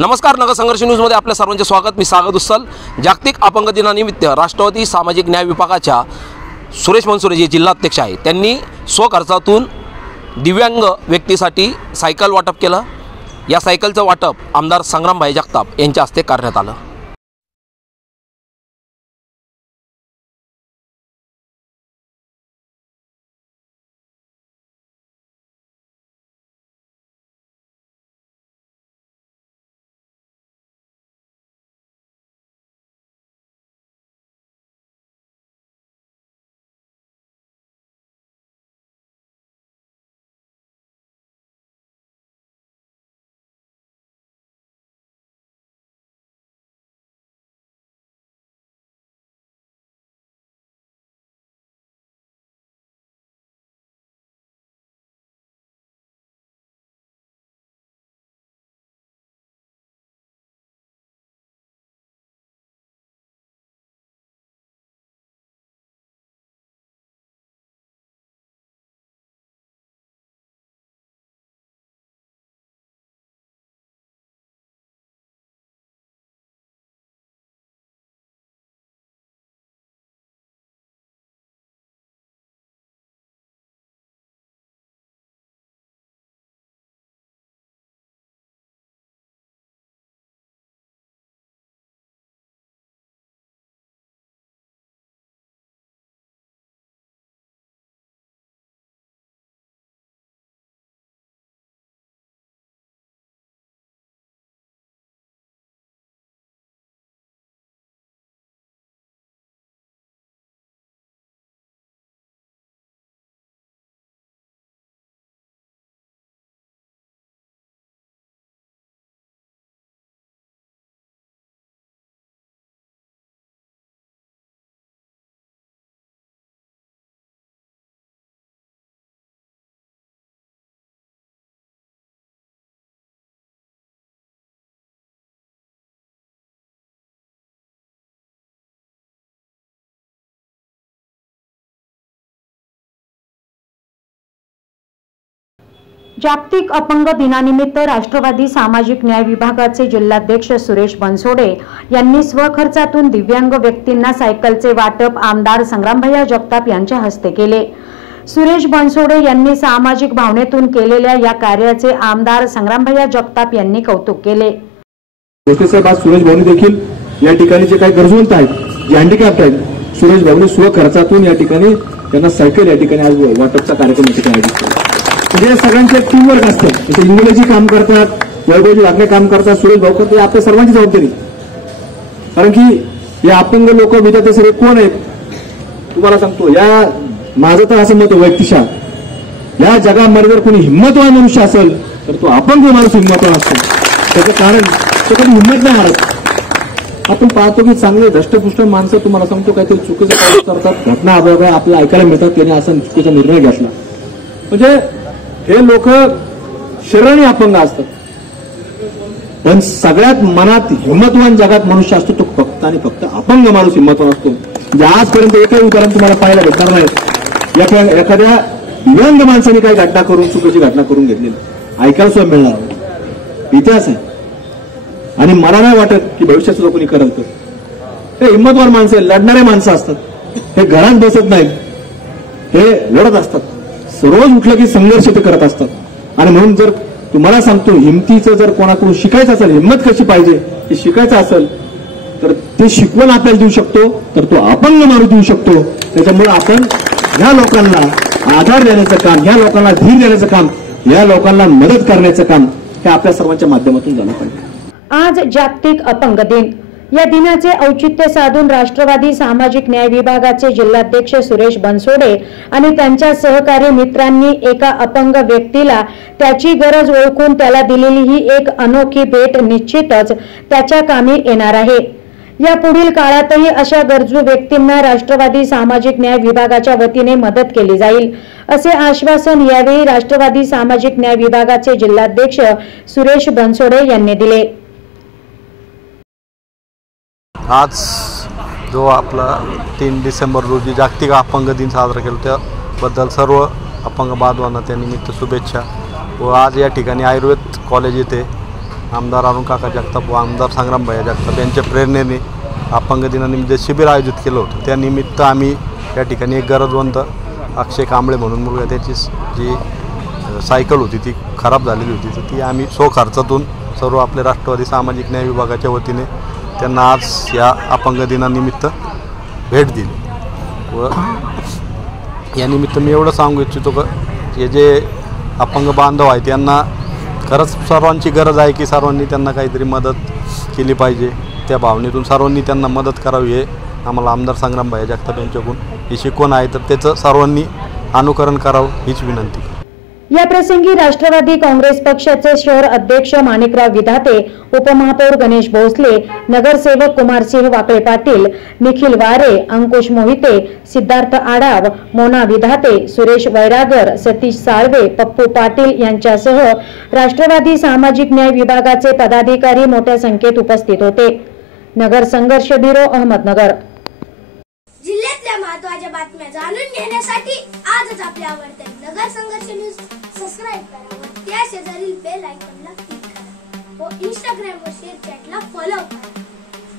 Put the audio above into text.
नमस्कार, नगर संघर्ष न्यूजमध्ये आपल्या सर्वांचे स्वागत। मी सागर दुस्सल। जागतिक अपंग दिनानिमित्त राष्ट्रवादी सामाजिक न्याय विभागाच्या सुरेश बनसोडे जे जिल्हाध्यक्ष आहेत त्यांनी स्वखर्चातून दिव्यांग व्यक्तीसाठी सायकल वाटप केलं। या सायकलचं वाटप आमदार संग्रामभाई जगताप यांच्या हस्ते करण्यात आलं। जागतिक अपंग दिनानिमित्त राष्ट्रवादी सामाजिक न्याय विभागाचे जिल्हाध्यक्ष सुरेश बनसोडे यांनी स्वखर्चातून दिव्यांग व्यक्तींना सायकलचे वाटप आमदार संग्रामभाई जगताप यांच्या हस्ते केले। सुरेश बनसोडे यांनी सामाजिक भावनेतून केलेल्या या कार्याचे आमदार संग्रामभाई जगताप यांनी कौतुक केले। सुरेश भाऊ देखील या ठिकाणी जे काही गरजवंत आहेत, जे हँडिकॅप्ट आहेत, सुरेश भाऊ स्वखर्चातून या ठिकाणी त्यांना सायकल या ठिकाणी आज वाटपचा कार्यक्रम आयोजित केला। म्हणजे सगळ्यांचे टीमवर्क असतं। जसे इंग्रजी काम करतात, वैभवजी लागणे काम करतात, सुरेश भाऊ करतात, आपल्या सर्वांची जबाबदारी। कारण की या अपंग लोक विद्यार्थी सगळे कोण आहेत तुम्हाला सांगतो। या माझं तर असं मत वैयक्तिकशा या जगामध्ये जर कोणी हिंमतवान मनुष्य असेल तर तो अपंग माणूस हिंमतवान असतो। त्याचं कारण तो कधी हिंमत नाही हरत। आपण पाहतो की चांगले धष्टपुष्ट माणसं तुम्हाला सांगतो काहीतरी चुकीचं पाऊल करतात, घटना आपल्याला ऐकायला मिळतात, त्याने असा चुकीचा निर्णय घेतला। म्हणजे हे लोक शरीराने अपंग असतात, पण सगळ्यात मनात हिंमतवान जगात मनुष्य असतो तो फक्त आणि फक्त अपंग माणूस हिंमतवान असतो। म्हणजे आजपर्यंत एकही उदाहरण तुम्हाला पाहायला भेटणार नाही एखाद्या दिव्यांग माणसाने काही घटना करून चुकीची घटना करून घेतलेली ऐकायला सुद्धा मिळणार नाही। इतिहास आहे आणि मला नाही वाटत की भविष्यात सुद्धा कोणी करत तर हे हिंमतवान माणसं लढणारे माणसं असतात। हे घरात बसत नाहीत, हे लढत असतात, रोज उठलं की संघर्ष ते करत असतात। आणि म्हणून जर तुम्हाला सांगतो हिमतीचं जर कोणाकडून शिकायचं असेल, हिंमत कशी पाहिजे हे शिकायचं असेल तर ते शिकवण आपल्याला देऊ शकतो, तर तो अपंग माणूस देऊ शकतो। त्याच्यामुळे आपण ह्या लोकांना आधार देण्याचं काम, ह्या लोकांना धीर देण्याचं काम, ह्या लोकांना मदत करण्याचं काम हे आपल्या सर्वांच्या माध्यमातून झालं पाहिजे। आज जागतिक अपंग दिन। या दिनाचे औचित्य साधून राष्ट्रवादी सामाजिक न्याय विभागाचे जिल्हाध्यक्ष सुरेश बनसोडे आणि त्यांच्या सहकारी मित्रांनी एका अपंग व्यक्तीला त्याची गरज ओळखून त्याला दिलेली ही एक अनोखी भेट निश्चितच त्याच्या कामी येणार आहे। या पुढील काळातही अशा गरजू व्यक्तींना राष्ट्रवादी सामाजिक न्याय विभागाच्या वतीने मदत केली जाईल असे आश्वासन यावेळी राष्ट्रवादी सामाजिक न्याय विभागाचे जिल्हाध्यक्ष सुरेश बनसोडे यांनी दिले। आज जो आपला 3 डिसेंबर रोजी जागतिक अपंग दिन साजरा केला त्याबद्दल सर्व अपंग बांधवांना त्यानिमित्त शुभेच्छा। व आज या ठिकाणी आयुर्वेद कॉलेज येथे आमदार अरुण काका जगताप व आमदार संग्राम भैया जगताप यांच्या प्रेरणेने अपंग दिनानिमित्त शिबिर आयोजित केलं होतं. त्यानिमित्त आम्ही या ठिकाणी एक गरजवंत अक्षय कांबळे म्हणून मुलगा, त्याची जी सायकल होती ती खराब झालेली होती, तर ती आम्ही स्वखर्चातून सर्व आपले राष्ट्रवादी सामाजिक न्याय विभागाच्या वतीने त्यांना आज या अपंग दिनानिमित्त भेट दिली. व यानिमित्त मी एवढं सांगू इच्छितो की हे जे अपंग बांधव आहेत त्यांना खरंच सर्वांची गरज आहे की सर्वांनी त्यांना काहीतरी मदत केली पाहिजे. त्या भावनेतून सर्वांनी त्यांना मदत करावी हे आम्हाला आमदार संग्राम भैया जगताप यांच्याकडून ही शिकवण आहे, तर त्याचं सर्वांनी अनुकरण करावं हीच विनंती. या प्रसंगी राष्ट्रवादी काँग्रेस पक्षाचे शहर अध्यक्ष माणिकराव विधाते, उपमहापौर गणेश भोसले, नगरसेवक कुमारसिंह वाकळे पाटील, निखिल वारे, अंकुश मोहिते, सिद्धार्थ आडाव, मोना विधाते, सुरेश वैरागर, सतीश साळवे, पप्पू पाटील यांच्यासह राष्ट्रवादी सामाजिक न्याय विभागाचे पदाधिकारी मोठ्या संख्येत उपस्थित होते. नगर संघर्ष ब्युरो, अहमदनगर. जिल्ह्यातल्या महत्त्वाच्या बातम्या जाणून घेण्यासाठी आजच आपल्या आवडत्या नगर संघर्ष न्यूज सबस्क्राईब करा व त्या शेजारील बेल आयकॉनला क्लिक करा व इंस्टाग्राम व शेअर चॅटला फॉलो करा.